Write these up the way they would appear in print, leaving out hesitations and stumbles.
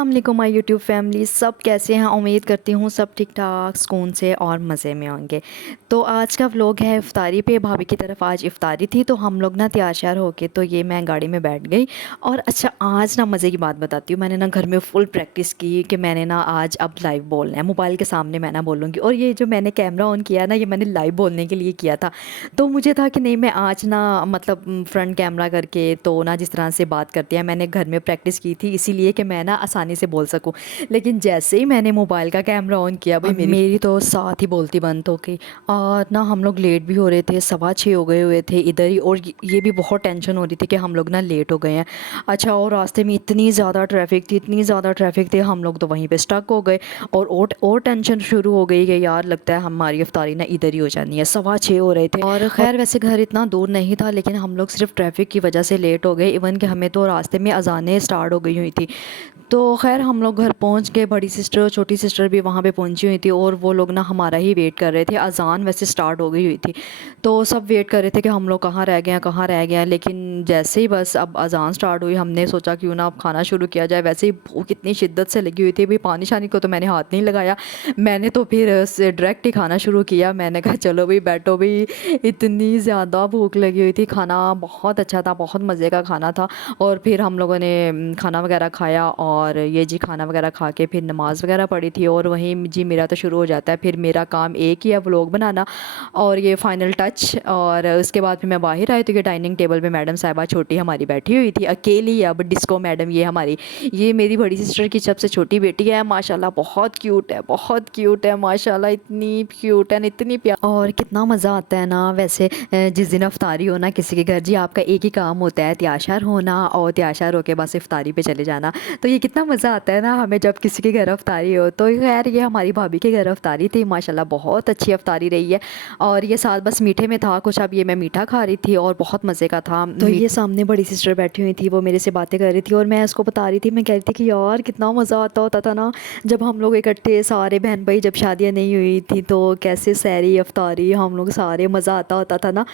अस्सलाम वालेकुम my YouTube family. सब कैसे हैं? उम्मीद करती हूँ सब ठीक ठाक सुकून से और मज़े में होंगे। तो आज का व्लॉग है इफ़्तारी पे। भाभी की तरफ आज इफ़्तारी थी तो हम लोग ना तैयार श्यार होके तो ये मैं गाड़ी में बैठ गई। और अच्छा आज ना मज़े की बात बताती हूँ, मैंने ना घर में फ़ुल प्रैक्टिस की कि मैंने ना आज अब लाइव बोलना है, मोबाइल के सामने मैं ना बोलूँगी। और ये जो मैंने कैमरा ऑन किया ना, ये मैंने लाइव बोलने के लिए किया था। तो मुझे था कि नहीं, मैं आज ना मतलब फ्रंट कैमरा करके तो ना जिस तरह से बात करती है मैंने घर में प्रैक्टिस की थी, इसीलिए कि मैं ना आसानी से बोल सकूं। लेकिन जैसे ही मैंने मोबाइल का कैमरा ऑन किया, भाई मेरी तो साथ ही बोलती बंद हो गई। और ना हम लोग लेट भी हो रहे थे, 6:15 हो गए हुए थे इधर ही। और ये भी बहुत टेंशन हो रही थी कि हम लोग ना लेट हो गए हैं। अच्छा, और रास्ते में इतनी ज़्यादा ट्रैफिक थी, इतनी ज़्यादा ट्रैफिक थी, हम लोग तो वहीं पे स्टक हो गए। और टेंशन शुरू हो गई कि यार लगता है हमारी इफ्तारी ना इधर ही हो जानी है। 6:15 हो रहे थे और खैर वैसे घर इतना दूर नहीं था, लेकिन हम लोग सिर्फ ट्रैफिक की वजह से लेट हो गए। इवन कि हमें तो रास्ते में अजानें स्टार्ट हो गई हुई थी। तो खैर हम लोग घर पहुंच गए। बड़ी सिस्टर और छोटी सिस्टर भी वहाँ पे पहुंची हुई थी और वो लोग ना हमारा ही वेट कर रहे थे। अजान वैसे स्टार्ट हो गई हुई थी तो सब वेट कर रहे थे कि हम लोग कहाँ रह गए हैं, कहाँ रह गए हैं। लेकिन जैसे ही बस अब अजान स्टार्ट हुई, हमने सोचा क्यों ना अब खाना शुरू किया जाए। वैसे ही भूख इतनी शिद्दत से लगी हुई थी, भाई पानी शानी को तो मैंने हाथ नहीं लगाया। मैंने तो फिर डायरेक्ट ही खाना शुरू किया। मैंने कहा चलो भाई बैठो भाई, इतनी ज़्यादा भूख लगी हुई थी। खाना बहुत अच्छा था, बहुत मज़े का खाना था। और फिर हम लोगों ने खाना वगैरह खाया और ये जी खाना वगैरह खा के फिर नमाज़ वगैरह पढ़ी थी। और वहीं जी मेरा तो शुरू हो जाता है, फिर मेरा काम एक ही है व्लॉग बनाना और ये फाइनल टच। और उसके बाद फिर मैं बाहर आई तो ये डाइनिंग टेबल पे मैडम साहिबा छोटी हमारी बैठी हुई थी अकेली। अब डिस्को मैडम ये मेरी बड़ी सिस्टर की सबसे छोटी बेटी है। माशाल्लाह बहुत क्यूट है, बहुत क्यूट है माशाल्लाह, इतनी क्यूट है, इतनी प्यार। और कितना मज़ा आता है ना वैसे जिस दिन इफ्तारी हो ना किसी के घर, जी आपका एक ही काम होता है तैयार होना और तैयार होके बस इफ्तारी पे चले जाना। तो ये कितना मज़ा आता है ना हमें जब किसी के घर इफ्तारी हो। तो खैर ये हमारी भाभी के घर इफ्तारी थी, माशाल्लाह बहुत अच्छी इफ्तारी रही है। और ये साथ बस मीठे में था कुछ, अब ये मैं मीठा खा रही थी और बहुत मज़े का था। तो ये सामने बड़ी सिस्टर बैठी हुई थी, वो मेरे से बातें कर रही थी और मैं उसको बता रही थी, मैं कह रही थी कि यार कितना मज़ा आता होता था ना जब हम लोग इकट्ठे सारे बहन भाई, जब शादियाँ नहीं हुई थी तो कैसे सहरी इफ्तारी हम लोग सारे मज़ा आता होता था ना।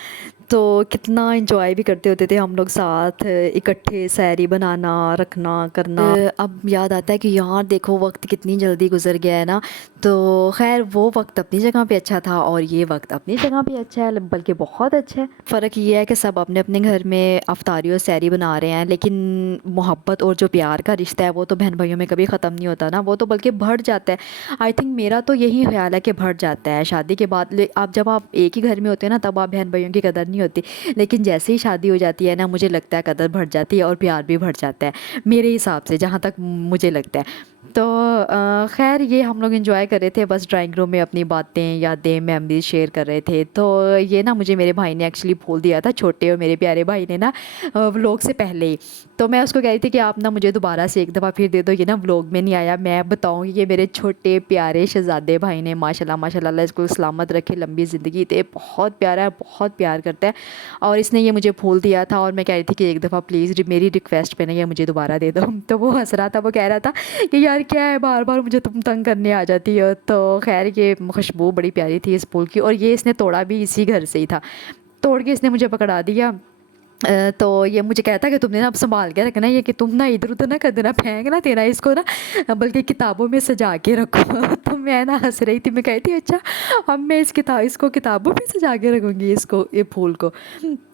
तो कितना इंजॉय भी करते होते थे हम लोग साथ इकट्ठे सहरी बनाना रखना करना। अब याद आता है कि यार देखो वक्त कितनी जल्दी गुजर गया है ना। तो खैर वो वक्त अपनी जगह पे अच्छा था और ये वक्त अपनी जगह पे अच्छा है, बल्कि बहुत अच्छा है। फ़र्क ये है कि सब अपने अपने घर में अफ्तारी और सहरी बना रहे हैं, लेकिन मोहब्बत और जो प्यार का रिश्ता है वो तो बहन भाइयों में कभी ख़त्म नहीं होता ना, वो तो बल्कि बढ़ जाता है। आई थिंक मेरा तो यही ख्याल है कि बढ़ जाता है शादी के बाद। आप जब आप एक ही घर में होते हैं ना तब आप बहन भाइयों की कदर नहीं होती, लेकिन जैसे ही शादी हो जाती है ना मुझे लगता है कदर बढ़ जाती है और प्यार भी बढ़ जाता है मेरे हिसाब से, जहाँ तक मुझे लगता है। तो खैर ये हम लोग एंजॉय कर रहे थे, बस ड्राइंग रूम में अपनी बातें यादें मेमोरीज शेयर कर रहे थे। तो ये ना मुझे मेरे भाई ने एक्चुअली बोल दिया था, छोटे और मेरे प्यारे भाई ने ना व्लॉग से पहले ही। तो मैं उसको कह रही थी कि आप ना मुझे दोबारा से एक दफ़ा फिर दे दो, ये ना व्लॉग में नहीं आया। मैं बताऊँगी कि मेरे छोटे प्यारे शहज़ादे भाई ने माशाल्लाह माशाल्लाह, अल्लाह इसको सलामत रखे, लंबी ज़िंदगी दे, बहुत प्यारा है, बहुत प्यार करता है। और इसने ये मुझे फूल दिया था और मैं कह रही थी कि एक दफ़ा प्लीज़ मेरी रिक्वेस्ट पे ना ये मुझे दोबारा दे दो। तो वो हंस रहा था, वो कह रहा था कि यार क्या है बार बार मुझे तुम तंग करने आ जाती हो। तो खैर ये खुशबू बड़ी प्यारी थी इस फूल की और ये इसने तोड़ा भी इसी घर से ही था, तोड़ के इसने मुझे पकड़ा दिया। तो ये मुझे कहता कि तुमने ना अब संभाल के रखना, ये कि तुम ना इधर उधर ना कर देना, फेंक ना देना इसको ना, बल्कि किताबों में सजा के रखो। तो मैं ना हंस रही थी, मैं कहती अच्छा अब मैं इसको किताबों में सजा के रखूँगी इसको, ये फूल को।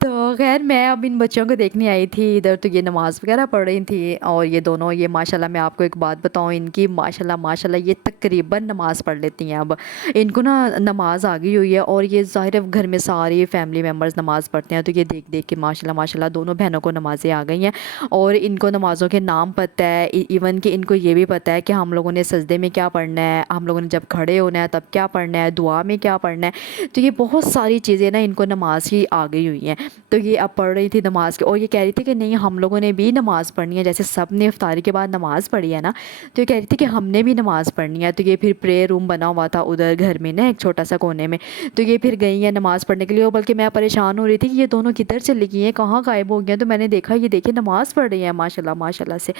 तो खैर मैं अब इन बच्चों को देखने आई थी इधर, तो ये नमाज़ वगैरह पढ़ रही थी। और ये दोनों ये माशाल्लाह, मैं आपको एक बात बताऊँ, इनकी माशाल्लाह माशाल्लाह ये तकरीबन नमाज़ पढ़ लेती हैं। अब इनको ना नमाज़ आ गई हुई है और ये ज़ाहिर है घर में सारे फैमिली मेम्बर्स नमाज़ पढ़ते हैं, तो ये देख देख के माशाल्लाह माशाल्लाह दोनों बहनों को नमाज़ें आ गई हैं। और इनको नमाज़ों के नाम पता है, इवन कि इनको ये भी पता है कि हम लोगों ने सजदे में क्या पढ़ना है, हम लोगों ने जब खड़े होना है तब क्या पढ़ना है, दुआ में क्या पढ़ना है। तो ये बहुत सारी चीज़ें ना इनको नमाज की आ गई हुई हैं। तो ये अब पढ़ रही थी नमाज़ की और ये कह रही थी कि नहीं हम लोगों ने भी नमाज़ पढ़नी है, जैसे सब ने इफ्तारी के बाद नमाज़ पढ़ी है ना, तो ये कह रही थी कि हमने भी नमाज़ पढ़नी है। तो ये फिर प्रेयर रूम बना हुआ था उधर घर में ना एक छोटा सा कोने में, तो ये फिर गई है नमाज़ पढ़ने के लिए। और बल्कि मैं परेशान हो रही थी कि ये दोनों किधर चली गई हैं, कहाँ गायब हो गई हैं। तो मैंने देखा ये देखिए नमाज़ पढ़ रही हैं माशाल्लाह माशाल्लाह से।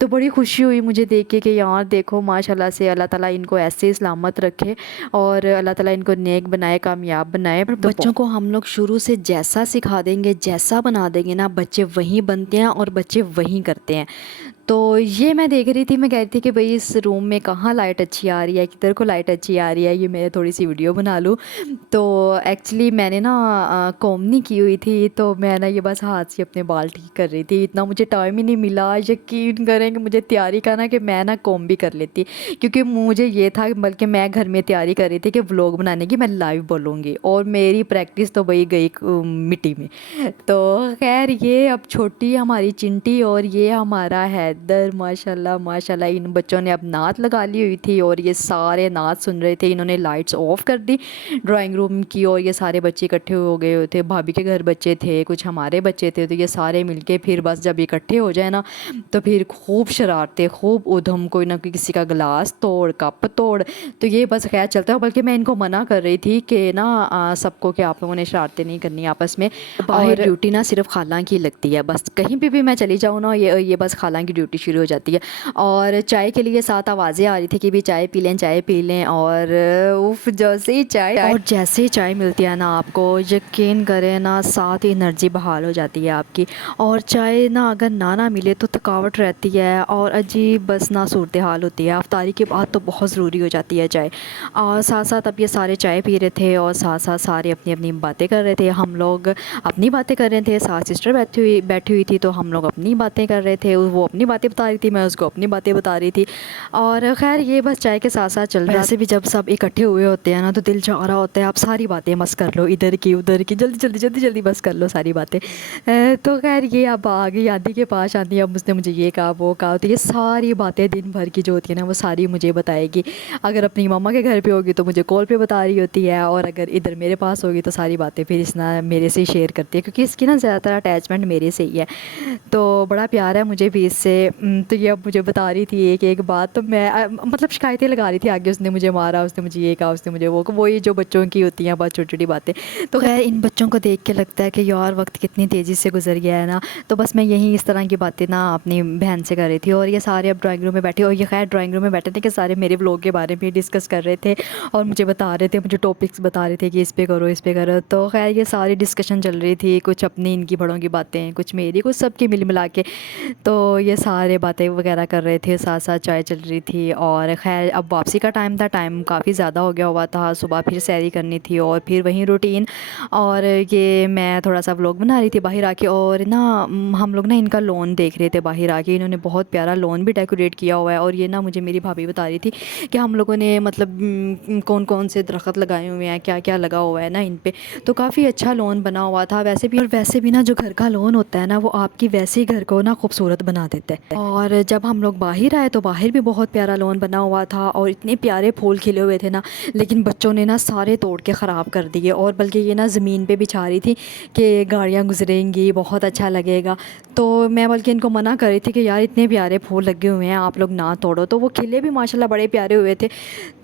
तो बड़ी खुशी हुई मुझे देख के कि यार देखो माशाल्लाह से, अल्लाह ताला इनको ऐसे ही सलामत रखे और अल्लाह ताला इनको नेक बनाए, कामयाब बनाए। तो बच्चों को हम लोग शुरू से जैसा सिखा देंगे, जैसा बना देंगे ना, बच्चे वहीं बनते हैं और बच्चे वहीं करते हैं। तो ये मैं देख रही थी, मैं कह रही थी कि भाई इस रूम में कहाँ लाइट अच्छी आ रही है, किधर को लाइट अच्छी आ रही है, ये मैं थोड़ी सी वीडियो बना लूँ। तो एक्चुअली मैंने ना कॉम नहीं की हुई थी, तो मैं ना ये बस हाथ से अपने बाल ठीक कर रही थी। इतना मुझे टाइम ही नहीं मिला, यकीन करें कि मुझे तैयारी का ना कि मैं ना कॉम भी कर लेती, क्योंकि मुझे ये था बल्कि मैं घर में तैयारी कर रही थी कि व्लॉग बनाने की, मैं लाइव बोलूँगी, और मेरी प्रैक्टिस तो भाई गई मिट्टी में। तो खैर ये अब छोटी हमारी चिंटी और ये हमारा हैदर, माशाल्लाह माशाल्लाह इन बच्चों ने अब नात लगा ली हुई थी और ये सारे नात सुन रहे थे। इन्होंने लाइट्स ऑफ कर दी ड्राइंग रूम की और ये सारे बच्चे इकट्ठे हो गए हुए थे। भाभी के घर बच्चे थे, कुछ हमारे बच्चे थे, तो ये सारे मिलके फिर बस जब इकट्ठे हो जाए ना तो फिर खूब शरारते, खूब उधम, कोई ना कोई किसी का गिलास तोड़, कप तोड़। तो ये बस खैर चलता है, बल्कि मैं इनको मना कर रही थी कि ना सबको कि आप लोगों ने शरारतें नहीं करनी आपस में, बाहर ड्यूटी ना सिर्फ खाला की लगती है, बस कहीं पे भी मैं चली जाऊँ ना ये बस खाला की ड्यूटी शुरू हो जाती है। और चाय के लिए साथ आवाज़ें आ रही थी कि भी चाय पी लें, चाय पी लें। और उफ, जैसे ही चाय और जैसे ही चाय मिलती है ना, आपको यकीन करें ना साथ ही एनर्जी बहाल हो जाती है आपकी। और चाय ना अगर ना मिले तो थकावट रहती है और अजीब बस ना सूरत हाल होती है। अफ्तारी के बाद तो बहुत ज़रूरी हो जाती है चाय। और साथ साथ अब ये सारे चाय पी रहे थे और साथ साथ सारे अपनी अपनी बातें कर रहे थे। हम लोग अपनी बातें कर रहे थे, सास सिस्टर बैठी हुई थी, तो हम लोग अपनी बातें कर रहे थे। वो अपनी बातें बता रही थी, मैं उसको अपनी बातें बता रही थी। और खैर ये बस चाय के साथ साथ चल रहा है। वैसे भी जब सब इकट्ठे हुए होते हैं ना तो दिल चाह रहा होता है आप सारी बातें मस कर लो, इधर की उधर की, जल्दी जल्दी जल्दी जल्दी बस कर लो सारी बातें। तो खैर ये अब आ गई आंटी के पास। आंटी अब उसने मुझे ये कहा वो कहा, तो ये सारी बातें दिन भर की जो होती है ना वो सारी मुझे बताएगी। अगर अपनी मम्मा के घर पे होगी तो मुझे कॉल पे बता रही होती है, और अगर इधर मेरे पास होगी तो सारी बातें फिर इसना मेरे से शेयर करती है, क्योंकि इसकी ना ज़्यादातर अटैचमेंट मेरे से ही है। तो बड़ा प्यार है मुझे भी इससे। तो ये अब मुझे बता रही थी एक एक बात, तो मैं मतलब शिकायतें लगा रही थी आगे, उसने मुझे मारा, उसने मुझे ये कहा, उसने मुझे वो ये जो बच्चों की होती हैं बहुत छोटी छोटी बातें। तो खैर इन बच्चों को देख के लगता है कि यार वक्त कितनी तेज़ी से गुजर गया है ना। तो बस मैं यही इस तरह की बातें ना अपनी बहन से कर रही थी। और ये सारे अब ड्राइंग रूम में बैठे, और ये खैर ड्राइंग रूम में बैठे थे कि सारे मेरे व्लॉग के बारे में डिस्कस कर रहे थे और मुझे बता रहे थे, मुझे टॉपिक्स बता रहे थे कि इस पे करो, इस पे करो। तो खैर ये सारी डिस्कशन चल रही थी, कुछ अपनी इनकी बड़ों की बातें, कुछ मेरी, कुछ सबकी मिल मिला के। तो ये सारे बातें वगैरह कर रहे थे, साथ साथ चाय चल रही थी। और खैर अब वापसी का टाइम था, टाइम काफ़ी ज़्यादा हो गया हुआ था, सुबह फिर सैरी करनी थी और फिर वहीं रूटीन। और ये मैं थोड़ा सा व्लॉग बना रही थी बाहर आके, और ना हम लोग ना इनका लॉन देख रहे थे बाहर आके। इन्होंने बहुत प्यारा लॉन भी डेकोरेट किया हुआ है। और ये ना मुझे मेरी भाभी बता रही थी कि हम लोगों ने मतलब कौन कौन से दरख्त लगाए हुए हैं, क्या क्या लगा हुआ है ना इन पे। तो काफ़ी अच्छा लॉन बना हुआ था वैसे भी। और वैसे भी ना जो घर का लॉन होता है ना वो आपकी वैसे ही घर को ना खूबसूरत बना देता है। और जब हम लोग बाहर आए तो बाहर भी बहुत प्यारा लॉन बना हुआ था और इतने प्यारे फूल खिले हुए थे ना, लेकिन बच्चों ने ना सारे तोड़ के ख़राब कर दिए। और बल्कि ये ना ज़मीन पे बिछा रही थी कि गाड़ियाँ गुजरेंगी, बहुत अच्छा लगेगा। तो मैं बल्कि इनको मना कर रही थी कि यार इतने प्यारे फूल लगे हुए हैं, आप लोग ना तोड़ो। तो वो खिले भी माशाल्लाह बड़े प्यारे हुए थे।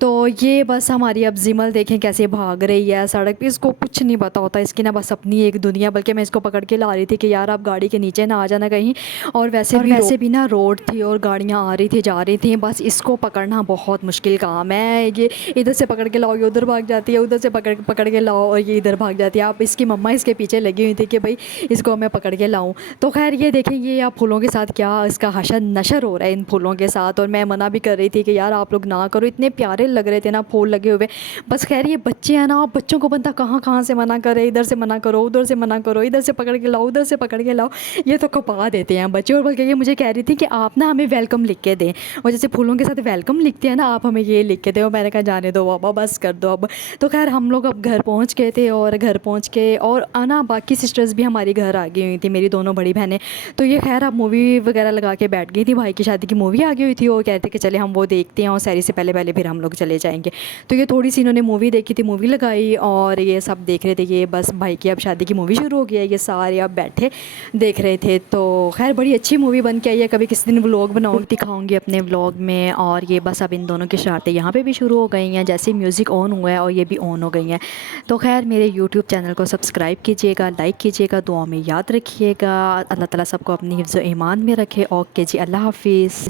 तो ये बस हमारी अब जिमल देखें कैसे भाग रही है सड़क पे, इसको कुछ नहीं पता होता, इसकी ना बस अपनी एक दुनिया। बल्कि मैं इसको पकड़ के ला रही थी कि यार आप गाड़ी के नीचे ना आ जाना कहीं। और वैसे भी ना रोड थी और गाड़ियाँ आ रही थी जा रही थी, बस इसको पकड़ना बहुत मुश्किल काम है। ये इधर से पकड़ के लाओ, ये उधर भाग जाती है, उधर से पकड़ के लाओ और ये इधर भाग जाती है। आप इसकी मम्मा इसके पीछे लगी हुई थी कि भाई इसको मैं पकड़ के लाऊं। तो खैर ये देखें ये आप फूलों के साथ क्या इसका हशर नशर हो रहा है इन फूलों के साथ। और मैं मना भी कर रही थी कि यार आप लोग ना करो, इतने प्यारे लग रहे थे ना फूल लगे हुए। बस खैर ये बच्चे हैं ना, बच्चों को बंदा कहाँ कहाँ से मना करे, इधर से मना करो, उधर से मना करो, इधर से पकड़ के लाओ, उधर से पकड़ के लाओ, ये तो खपा देते हैं बच्चे। और बल्कि ये मुझे कह रही थी कि आप ना हमें वेलकम लिख के दें, और जैसे फूलों के साथ वेलकम लिखते हैं ना आप हमें ये लिख के दें। और मैंने कहा जाने दो बाबा, बस कर दो अब। तो खैर हम लोग अब घर पहुँच गए थे, और घर पहुँच के और आना बाकी सिस्टर्स भी हमारी घर आ गई हुई थी, मेरी दोनों बड़ी बहनें। तो ये खैर अब मूवी वगैरह लगा के बैठ गई थी, भाई की शादी की मूवी आ गई हुई थी, वो कहते कि चले हम वो देखते हैं और सैरी से पहले पहले फिर हम लोग चले जाएंगे। तो ये थोड़ी सी इन्होंने मूवी देखी थी, मूवी लगाई और ये सब देख रहे थे। ये बस भाई की अब शादी की मूवी शुरू हो गई है, ये सारे अब बैठे देख रहे थे। तो खैर बड़ी अच्छी मूवी बन के आई है, कभी किसी दिन व्लॉग बनाऊँगी, दिखाऊंगी अपने व्लॉग में। और ये बस अब इन दोनों की शरारतें यहाँ पे भी शुरू हो गई हैं, जैसे म्यूज़िक ऑन हुआ है और ये भी ऑन हो गई हैं। तो खैर मेरे यूट्यूब चैनल को सब्सक्राइब कीजिएगा, लाइक कीजिएगा, दुआ में याद रखिएगा। अल्लाह ताला सबको अपनी हिफ्ज़ ईमान में रखे। ओके जी, अल्लाह हाफिज़।